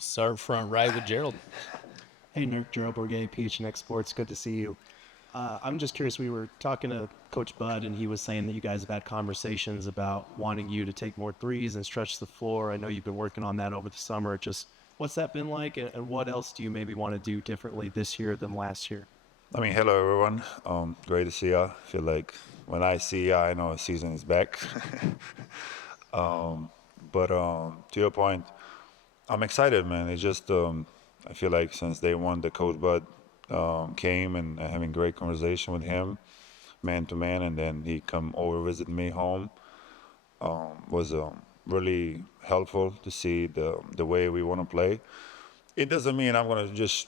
Start front right with Gerald. Hey, Nurk, Gerald Bourget, PHNX Sports. Good to see you. I'm just curious. We were talking to Coach Bud, and he was saying that you guys have had conversations about wanting you to take more threes and stretch the floor. I know you've been working on that over the summer. Just what's that been like, and what else do you maybe want to do differently this year than last year? I mean, hello everyone. Great to see y'all. Feel like when I see y'all, I know the season is back. But to your point, I'm excited, man. It's just I feel like since day one, the coach Bud came and having great conversation with him, man to man, and then he come over visit me home. Was really helpful to see the way we want to play. It doesn't mean I'm gonna just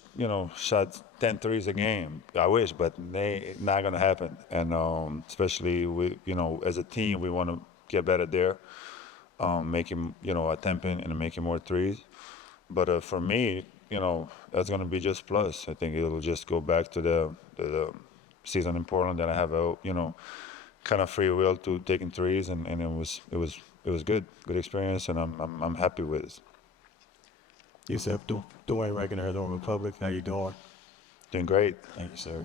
shot 10 threes a game. I wish, but they not gonna happen. And especially we as a team we want to get better there, making attempting and making more threes. But for me, that's gonna be just plus. I think it'll just go back to the season in Portland that I have a kind of free will to taking threes, and it was good experience, and I'm happy with it. Jusuf, Dwayne Reckon, Northern Republic. How you doing? Doing great. Thank you, sir.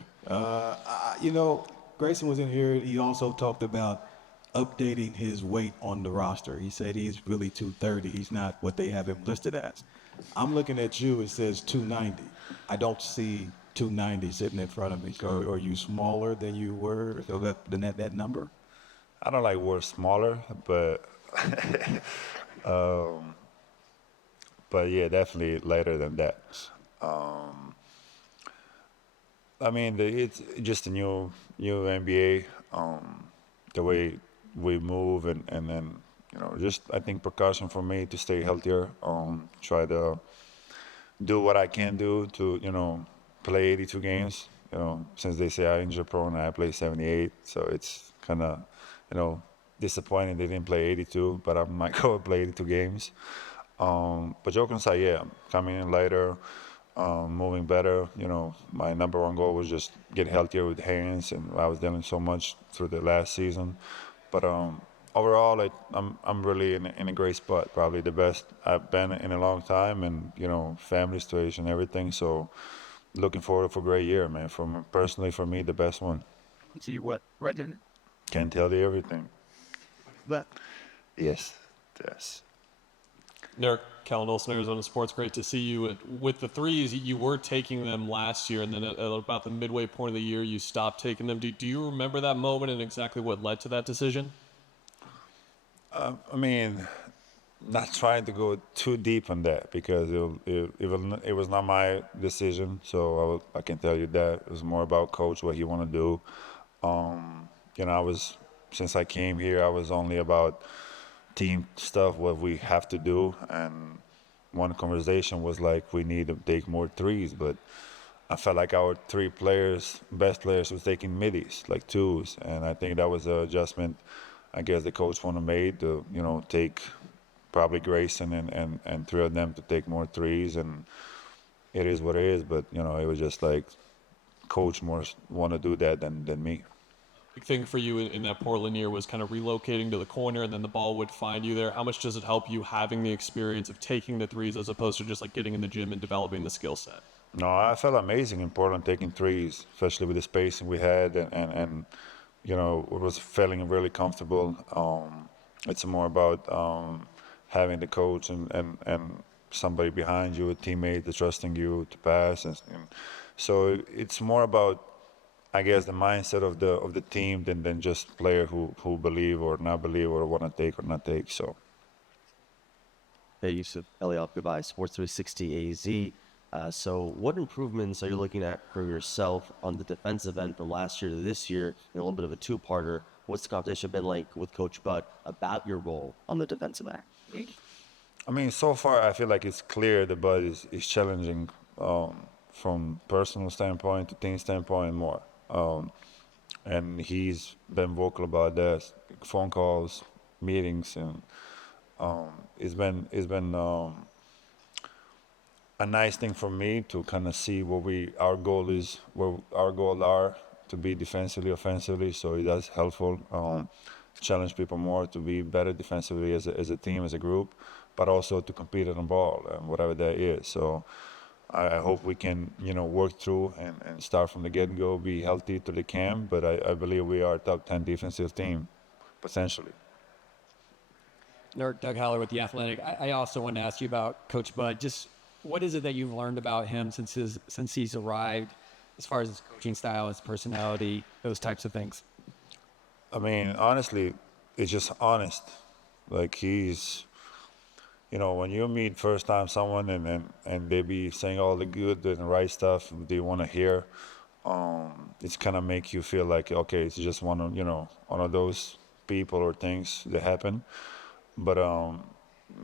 Grayson was in here. He also talked about updating his weight on the roster. He said he's really 230. He's not what they have him listed as. I'm looking at you. It says 290. I don't see 290 sitting in front of me. So are you smaller than you were than that number? I don't like word smaller, but but yeah, definitely lighter than that. I mean, it's just a new NBA. The way we move, and then just I think precaution for me to stay healthier. Try to do what I can do to play 82 games. Since they say I injury prone, I play 78, so it's kind of disappointing they didn't play 82, but I might go play 82 games. But joking aside, yeah, coming in later, moving better. My number one goal was just get healthier with hands, and I was dealing so much through the last season. But overall, I'm really in a great spot. Probably the best I've been in a long time, and family situation, everything. So looking forward for a great year, man. Personally, for me, the best one. See what? Right in. Can't tell you everything. That. Yes, yes. Nurk, Kellen Olson, Arizona Sports. Great to see you. With the threes, you were taking them last year, and then at about the midway point of the year, you stopped taking them. Do you remember that moment and exactly what led to that decision? I mean, not trying to go too deep on that because it was not my decision. So I can tell you that it was more about coach what he want to do. I was since I came here, I was only about team stuff, what we have to do. And one conversation was like, we need to take more threes, but I felt like our three players, best players, was taking middies, like twos. And I think that was an adjustment, I guess the coach wanted made to, take probably Grayson and three of them to take more threes. And it is what it is, but, it was just like coach more want to do that than me. Big thing for you in that Portland year was kind of relocating to the corner, and then the ball would find you there. How much does it help you having the experience of taking the threes as opposed to just like getting in the gym and developing the skill set? No, I felt amazing in Portland taking threes, especially with the spacing we had, and it was feeling really comfortable. It's more about having the coach and somebody behind you, a teammate that's trusting you to pass, and so it's more about, I guess, the mindset of the team than just player who believe or not believe or want to take or not take. So. Hey, Jusuf, Eliot, goodbye, Sports 360 AZ. So what improvements are you looking at for yourself on the defensive end from last year to this year, in a little bit of a two-parter? What's the competition been like with Coach Bud about your role on the defensive end? I mean, so far I feel like it's clear that Bud is challenging from personal standpoint to team standpoint more. And he's been vocal about that, phone calls, meetings, and it's been a nice thing for me to kind of see our goal is, where our goals are to be defensively, offensively. So it does helpful challenge people more to be better defensively as a team, as a group. but also to compete on the ball, whatever that is. So I hope we can, work through and start from the get-go, be healthy to the camp. But I believe we are a top 10 defensive team, potentially. Nurk, Doug Haller with The Athletic. I also wanted to ask you about Coach Bud. Just what is it that you've learned about him since he's arrived, as far as his coaching style, his personality, those types of things? I mean, honestly, it's just honest. Like he's, when you meet first time someone and they be saying all the good and right stuff they want to hear, it's kind of make you feel like, okay, it's just one of those people or things that happen. But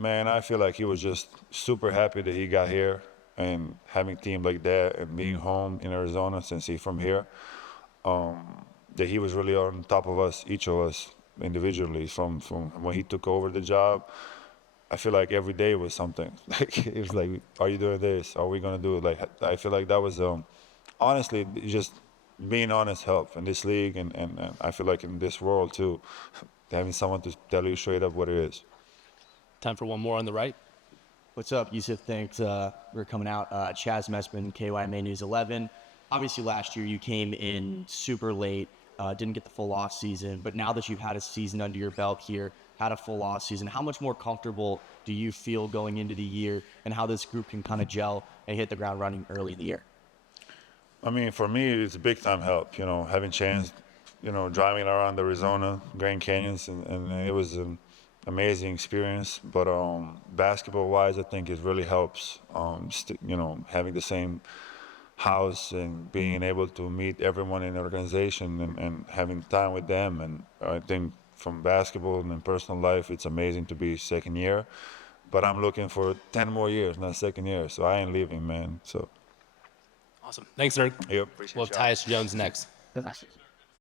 man, I feel like he was just super happy that he got here and having a team like that and being home in Arizona since he's from here. That he was really on top of us, each of us individually, from when he took over the job. I feel like every day was something. Like it was like, are you doing this? Are we gonna do it? Like I feel like that was honestly just being honest help in this league and I feel like in this world too, having someone to tell you straight up what it is. Time for one more on the right. What's up, Jusuf? Thanks. We're coming out. Chaz Messman, KYMA News 11. Obviously, last year you came in super late, didn't get the full off season. But now that you've had a season under your belt here, had a full off season, how much more comfortable do you feel going into the year, and how this group can kind of gel and hit the ground running early in the year? I mean, for me, it's a big time help. Having chance, driving around Arizona, Grand Canyons, and it was an amazing experience. But basketball-wise, I think it really helps. Having the same house and being able to meet everyone in the organization and having time with them. And I think from basketball and personal life, it's amazing to be second year. But I'm looking for 10 more years, not second year. So I ain't leaving, man. So. Awesome. Thanks, Nurk. Yep. We'll have Tyus Jones next.